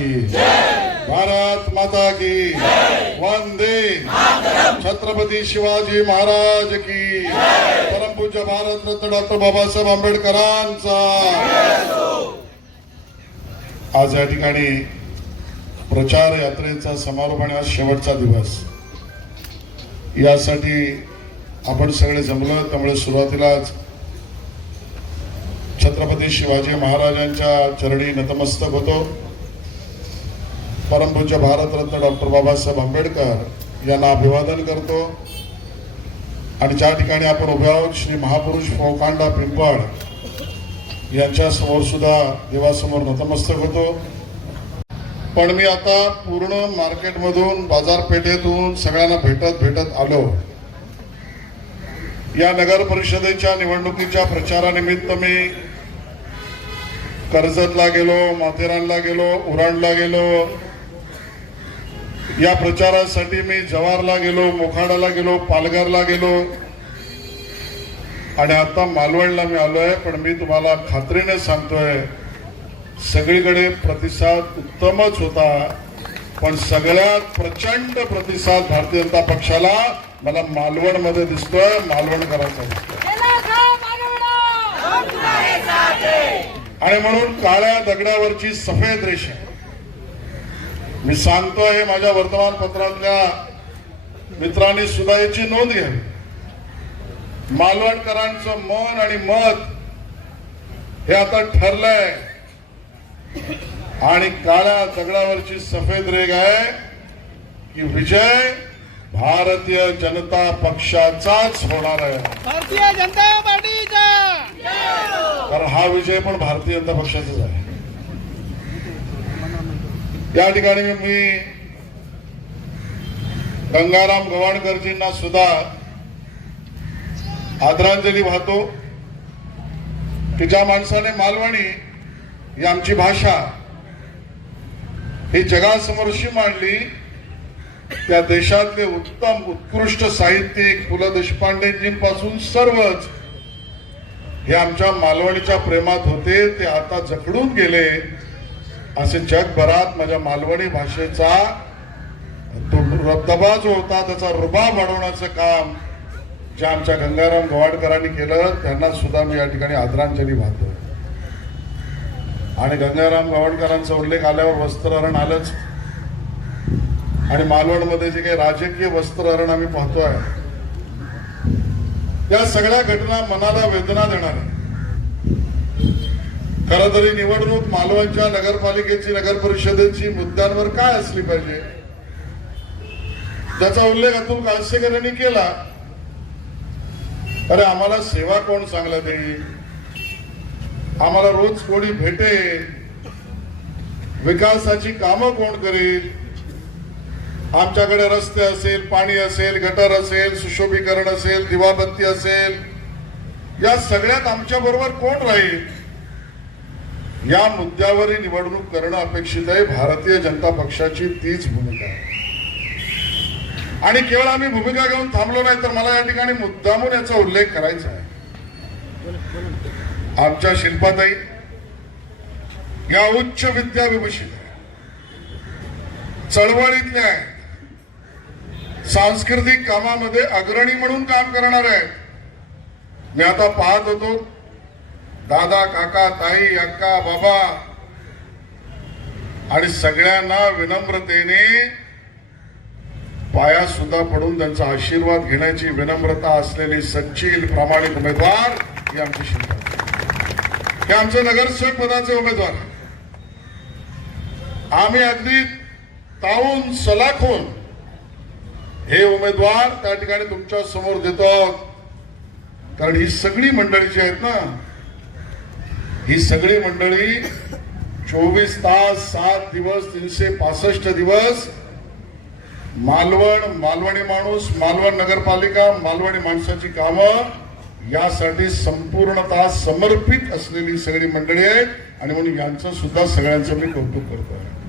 की भारत माता की वंदे छत्रपती शिवाजी महाराज की परमपूज्य भारत रत्न डॉक्टर बाबासाहेब आंबेडकरांचा. आज या ठिकाणी प्रचार यात्रेचा समारोप आणि आज शेवटचा दिवस. यासाठी आपण सगळे जमलो त्यामुळे सुरुवातीलाच छत्रपती शिवाजी महाराजांच्या चरणी नतमस्तक होतो. परमपूज्य भारतरत्न डॉक्टर बाबासाहेब आंबेडकर यांना अभिवादन करतो. आणि ज्या ठिकाणी आपण उभे आहोत श्री महापुरुष फोकांडा पिंपळ यांच्या समोर सुद्धा देवासमोर नतमस्तक होतो. पण मी आता पूर्ण मार्केटमधून बाजारपेठेतून सगळ्यांना भेटत भेटत आलो. या नगर परिषदेच्या निवडणुकीच्या प्रचारानिमित्त मी कर्जतला गेलो माथेरानला गेलो उराणला गेलो या प्रचारासाठी मी जवाहरला गेलो मोखाडाला गेलो पालघरला गेलो. आणि आता मालवणला मी आलोय पण मी तुम्हाला खात्रीने सांगतोय सगळीकडे प्रतिसाद उत्तमच होता पण सगळ्यात प्रचंड प्रतिसाद भारतीय जनता पक्षाला मला मालवणमध्ये दिसतोय. मालवणकरांचा दिसतोय आणि म्हणून काळ्या दगडावरची सफेद रेषा. मी सांगतो हे माझ्या वर्तमानपत्रातल्या मित्रांनी सुद्धा याची नोंद घ्यावी. मालवणकरांचं मन आणि मत हे आता ठरलंय. आणि काळ्या दगडावरची सफेद रेग आहे की विजय भारतीय जनता पक्षाचाच होणार आहे. भारतीय जनता पार्टीचा. कारण हा विजय पण भारतीय जनता पक्षाचाच आहे. त्या ठिकाणी मी गंगाराम गवाणकरजींना सुद्धा आदरांजली वाहतो की ज्या माणसाने मालवणी ही आमची भाषा ही जगासमोरशी मांडली त्या देशातले उत्तम उत्कृष्ट साहित्यिक पु ल देशपांडेजींपासून सर्वच हे आमच्या मालवणीच्या प्रेमात होते ते आता जखडून गेले. असे जगभरात माझ्या मालवणी भाषेचा तो दबा जो होता त्याचा रुबाब वाढवण्याचं काम जे आमच्या गंगाराम गवाडकरांनी केलं त्यांना सुद्धा मी या ठिकाणी आदरांजली वाहतो. आणि गंगाराम गवाडकरांचा उल्लेख आल्यावर वस्त्रहरण आलंच. आणि मालवणमध्ये जे काही राजकीय वस्त्रहरण आम्ही पाहतोय या सगळ्या घटना मनाला वेदना देणार. आहे खर तरी निवडणूक मालवणच्या नगरपालिकेची नगर परिषदेची मुद्द्यांवर काय असली पाहिजे? त्याचा उल्लेख अतुल कालसेकर यांनी केला. अरे आम्हाला सेवा कोण चांगला देईल? आम्हाला रोज कोणी भेटेल. विकासाची कामं कोण करेल? आमच्याकडे रस्ते असेल पाणी असेल गटर असेल सुशोभीकरण असेल दिवाबत्ती असेल. या सगळ्यात आमच्या बरोबर कोण राहील? या मुद्द्यावरही निवडणूक करणं अपेक्षित आहे. भारतीय जनता पक्षाची तीच भूमिका आहे. आणि केवळ आम्ही भूमिका घेऊन थांबलो नाही तर मला या ठिकाणी मुद्दामून याचा उल्लेख करायचा आहे. आमच्या शिल्पाताई या उच्च विद्याविभूषित आहे चळवळीतल्या आहेत. सांस्कृतिक कामामध्ये अग्रणी म्हणून काम करणार आहेत. मी आता पाहत होतो दादा काका ताई अक्का बाबा. आणि सगळ्यांना विनम्रतेने पाया सुद्धा पडून त्यांचा आशीर्वाद घेण्याची विनम्रता असलेली सच्चील प्रामाणिक उमेदवार ही आमची शिल्पा हे आमचे नगरसेवक पदाचे उमेदवार. आम्ही अगदी ताऊन सलाखून हे उमेदवार त्या ठिकाणी तुमच्यासमोर देतो कारण ही सगळी मंडळी जी आहेत ना ही सगळी मंडळी चोवीस तास सात दिवस तीनशे पासष्ट दिवस मालवण मालवणी माणूस मालवण नगरपालिका मालवणी माणसाची कामं यासाठी संपूर्णतः समर्पित असलेली सगळी मंडळी आहेत. आणि म्हणून यांचं सुद्धा सगळ्यांचं मी कौतुक करतो आहे